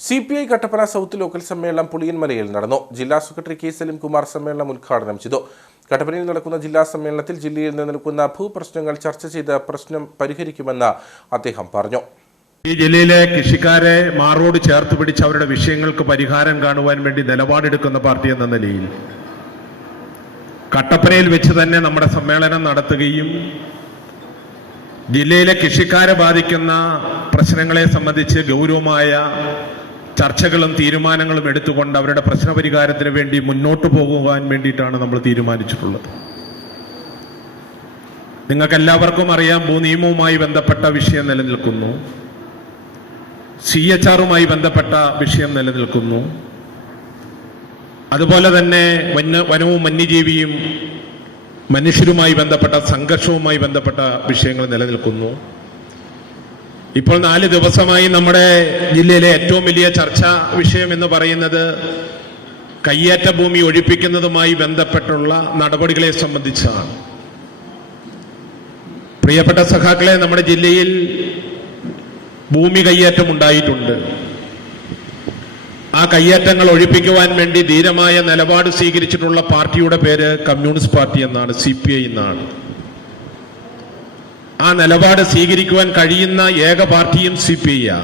C P I Kattappana south local സമ്മേളനം പുളിയൻമലയിൽ നടന്നു. ജില്ലാ സെക്രട്ടറി കെ സലീംകുമാർ സമ്മേളനം ഉദ്ഘാടനം ചെയ്തു. കട്ടപ്പനയിൽ നടക്കുന്ന ജില്ലാ സമ്മേളനത്തിൽ ജില്ലയിൽ നിലനിൽക്കുന്ന ഭൂപ്രശ്നങ്ങൾ ചർച്ച ചെയ്ത് പ്രശ്നം പരിഹരിക്കുമെന്ന് അദ്ദേഹം പറഞ്ഞു. ഈ ജില്ലയിലെ കൃഷിക്കാരെ മാറോട് ചേർത്ത് പിടിച്ച് അവരുടെ വിഷയങ്ങൾക്ക് പരിഹാരം കാണുവാൻ വേണ്ടി നിലപാടെടുക്കുന്ന പാർട്ടി എന്ന നിലയിൽ കട്ടപ്പനയിൽ വെച്ച് തന്നെ നമ്മുടെ സമ്മേളനം നടത്തുകയും ജില്ലയിലെ കൃഷിക്കാരെ ബാധിക്കുന്ന പ്രശ്നങ്ങളെ സംബന്ധിച്ച് ഗൗരവമായ ചർച്ചകളും തീരുമാനങ്ങളും എടുത്തുകൊണ്ട് അവരുടെ പ്രശ്നപരിഹാരത്തിന് വേണ്ടി മുന്നോട്ട് പോകുവാൻ വേണ്ടിയിട്ടാണ് നമ്മൾ തീരുമാനിച്ചിട്ടുള്ളത്. നിങ്ങൾക്കെല്ലാവർക്കും അറിയാം ഭൂനിയമവുമായി ബന്ധപ്പെട്ട വിഷയം നിലനിൽക്കുന്നു. സി എച്ച് ആറുമായി ബന്ധപ്പെട്ട വിഷയം നിലനിൽക്കുന്നു. അതുപോലെ തന്നെ വന്യ വനവും വന്യജീവിയും മനുഷ്യരുമായി ബന്ധപ്പെട്ട സംഘർഷവുമായി ബന്ധപ്പെട്ട വിഷയങ്ങൾ നിലനിൽക്കുന്നു. ഇപ്പോൾ നാല് ദിവസമായി നമ്മുടെ ജില്ലയിലെ ഏറ്റവും വലിയ ചർച്ചാ വിഷയം എന്ന് പറയുന്നത് കയ്യേറ്റ ഭൂമി ഒഴിപ്പിക്കുന്നതുമായി ബന്ധപ്പെട്ടുള്ള നടപടികളെ സംബന്ധിച്ചാണ്. പ്രിയപ്പെട്ട സഖാക്കളെ നമ്മുടെ ജില്ലയിൽ ഭൂമി കയ്യേറ്റം ഉണ്ടായിട്ടുണ്ട്. ആ കയ്യേറ്റങ്ങൾ ഒഴിപ്പിക്കുവാൻ വേണ്ടി ധീരമായ നിലപാട് സ്വീകരിച്ചിട്ടുള്ള പാർട്ടിയുടെ പേര് കമ്മ്യൂണിസ്റ്റ് പാർട്ടി എന്നാണ് സി പി ഐ എന്നാണ്. ആ നിലപാട് സ്വീകരിക്കുവാൻ കഴിയുന്ന ഏക പാർട്ടിയും C P I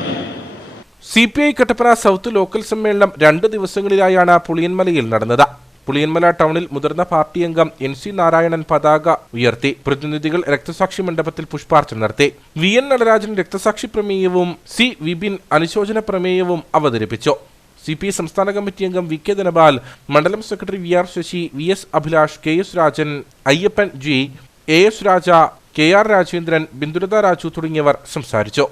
C P I Kattappana south local സമ്മേളനം രണ്ട് ദിവസങ്ങളിലായാണ് പുളിയൻമലയിൽ നടന്നത്. പുളിയൻമല ടൗണിൽ മുതിർന്ന പാർട്ടി അംഗം എൻ സി നാരായണൻ പതാക ഉയർത്തി. പ്രതിനിധികൾ രക്തസാക്ഷി മണ്ഡപത്തിൽ പുഷ്പാർച്ചന നടത്തി. വി എൻ നടരാജൻ രക്തസാക്ഷി പ്രമേയവും സി വിപിൻ അനുശോചന പ്രമേയവും അവതരിപ്പിച്ചു. സി പി ഐ സംസ്ഥാന കമ്മിറ്റി അംഗം വി കെ ധനപാൽ മണ്ഡലം secretary V R Sasi V S Abhilash K S Rajan Ayyappan G A S Raja K R Rajendran Bindulatha Raju തുടങ്ങിയവർ സംസാരിച്ചു.